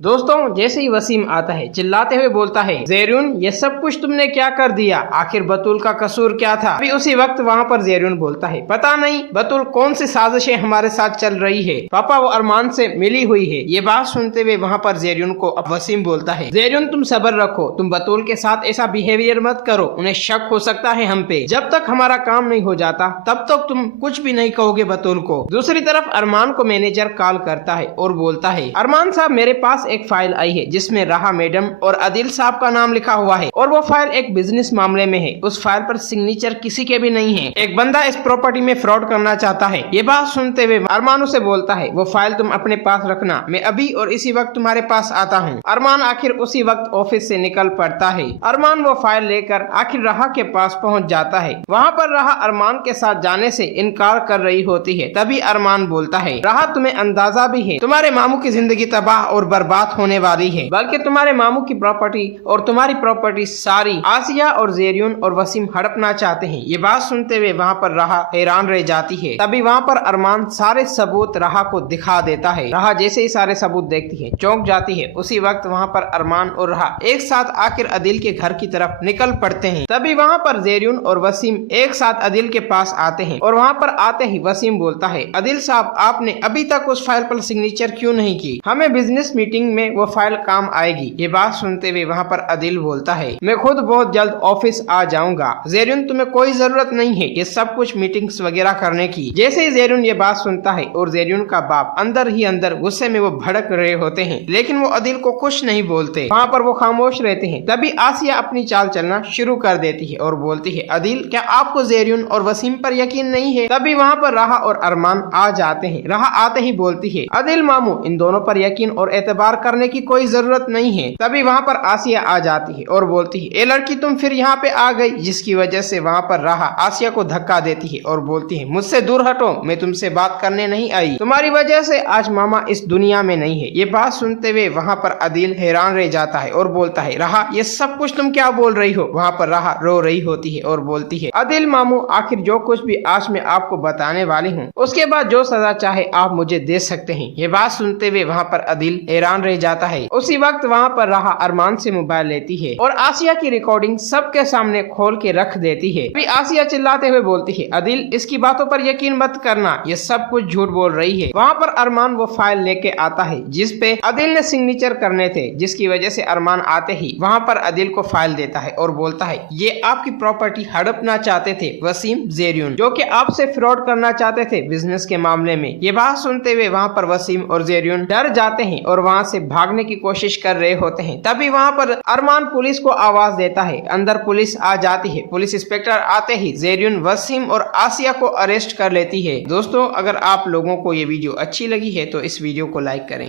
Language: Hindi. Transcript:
दोस्तों जैसे ही वसीम आता है चिल्लाते हुए बोलता है, ज़ेरुन ये सब कुछ तुमने क्या कर दिया, आखिर बतूल का कसूर क्या था। अभी उसी वक्त वहाँ पर ज़ेरुन बोलता है, पता नहीं बतूल कौन सी साजिशें हमारे साथ चल रही है, पापा वो अरमान से मिली हुई है। ये बात सुनते हुए वहाँ पर ज़ेरुन को अब वसीम बोलता है, ज़ेरुन तुम सब्र रखो, तुम बतूल के साथ ऐसा बिहेवियर मत करो, उन्हें शक हो सकता है हम पे। जब तक हमारा काम नहीं हो जाता तब तक तुम कुछ भी नहीं कहोगे बतूल को। दूसरी तरफ अरमान को मैनेजर कॉल करता है और बोलता है, अरमान साहब मेरे पास एक फाइल आई है जिसमें राहा मैडम और आदिल साहब का नाम लिखा हुआ है और वो फाइल एक बिजनेस मामले में है। उस फाइल पर सिग्नेचर किसी के भी नहीं है। एक बंदा इस प्रॉपर्टी में फ्रॉड करना चाहता है। ये बात सुनते हुए अरमान उसे बोलता है, वो फाइल तुम अपने पास रखना, मैं अभी और इसी वक्त तुम्हारे पास आता हूँ। अरमान आखिर उसी वक्त ऑफिस से निकल पड़ता है। अरमान वो फाइल लेकर आखिर राहा के पास पहुँच जाता है। वहाँ पर राहा अरमान के साथ जाने से इनकार कर रही होती है। तभी अरमान बोलता है, राहा तुम्हें अंदाजा भी है तुम्हारे मामू की जिंदगी तबाह और बर्बाद होने वाली है, बल्कि तुम्हारे मामू की प्रॉपर्टी और तुम्हारी प्रॉपर्टी सारी आसिया और ज़ेरुन और वसीम हड़पना चाहते हैं। ये बात सुनते हुए वहाँ पर राहा हैरान रह जाती है। तभी वहाँ पर अरमान सारे सबूत राहा को दिखा देता है। राहा जैसे ही सारे सबूत देखती है चौंक जाती है। उसी वक्त वहाँ पर अरमान और राहा एक साथ आखिर आदिल के घर की तरफ निकल पड़ते हैं। तभी वहाँ पर ज़ेरुन और वसीम एक साथ आदिल के पास आते हैं और वहाँ पर आते ही वसीम बोलता है, आदिल साहब आपने अभी तक उस फाइल पर सिग्नेचर क्यों नहीं की, हमें बिजनेस मीटिंग में वो फाइल काम आएगी। ये बात सुनते हुए वहाँ पर आदिल बोलता है, मैं खुद बहुत जल्द ऑफिस आ जाऊंगा, ज़ेरुन तुम्हें कोई जरूरत नहीं है ये सब कुछ मीटिंग्स वगैरह करने की। जैसे ही ज़ेरुन ये बात सुनता है और ज़ेरुन का बाप अंदर ही अंदर गुस्से में वो भड़क रहे होते हैं, लेकिन वो आदिल को कुछ नहीं बोलते। वहाँ पर वो खामोश रहते हैं। तभी आसिया अपनी चाल चलना शुरू कर देती है और बोलती है, आदिल क्या आपको ज़ेरुन और वसीम पर यकीन नहीं है। तभी वहाँ पर राहा और अरमान आ जाते हैं। राहा आते ही बोलती है, आदिल मामू इन दोनों पर यकीन और एतबार करने की कोई जरूरत नहीं है। तभी वहाँ पर आसिया आ जाती है और बोलती है, ए लड़की तुम फिर यहाँ पे आ गई, जिसकी वजह से वहाँ पर राहा आसिया को धक्का देती है और बोलती है, मुझसे दूर हटो, मैं तुमसे बात करने नहीं आई, तुम्हारी वजह से आज मामा इस दुनिया में नहीं है। ये बात सुनते हुए वहाँ पर आदिल हैरान रह जाता है और बोलता है, राहा ये सब कुछ तुम क्या बोल रही हो। वहाँ पर राहा रो रही होती है और बोलती है, आदिल मामू आखिर जो कुछ भी आज मैं आपको बताने वाली हूँ उसके बाद जो सजा चाहे आप मुझे दे सकते हैं। ये बात सुनते हुए वहाँ पर आदिल हैरान रह जाता है। उसी वक्त वहाँ पर राहा अरमान से मोबाइल लेती है और आसिया की रिकॉर्डिंग सबके सामने खोल के रख देती है। फिर आसिया चिल्लाते हुए बोलती है, आदिल इसकी बातों पर यकीन मत करना, ये सब कुछ झूठ बोल रही है। वहाँ पर अरमान वो फाइल लेके आता है जिसपे आदिल ने सिग्नेचर करने थे, जिसकी वजह से अरमान आते ही वहाँ पर आदिल को फाइल देता है और बोलता है, ये आपकी प्रॉपर्टी हड़पना चाहते थे वसीम ज़ेरुन, जो कि आपसे फ्रॉड करना चाहते थे बिजनेस के मामले में। ये बात सुनते हुए वहाँ पर वसीम और ज़ेरुन डर जाते हैं और वहाँ से भागने की कोशिश कर रहे होते हैं। तभी वहाँ पर अरमान पुलिस को आवाज देता है। अंदर पुलिस आ जाती है। पुलिस इंस्पेक्टर आते ही ज़ेरुन, वसीम और आसिया को अरेस्ट कर लेती है। दोस्तों अगर आप लोगों को ये वीडियो अच्छी लगी है तो इस वीडियो को लाइक करें।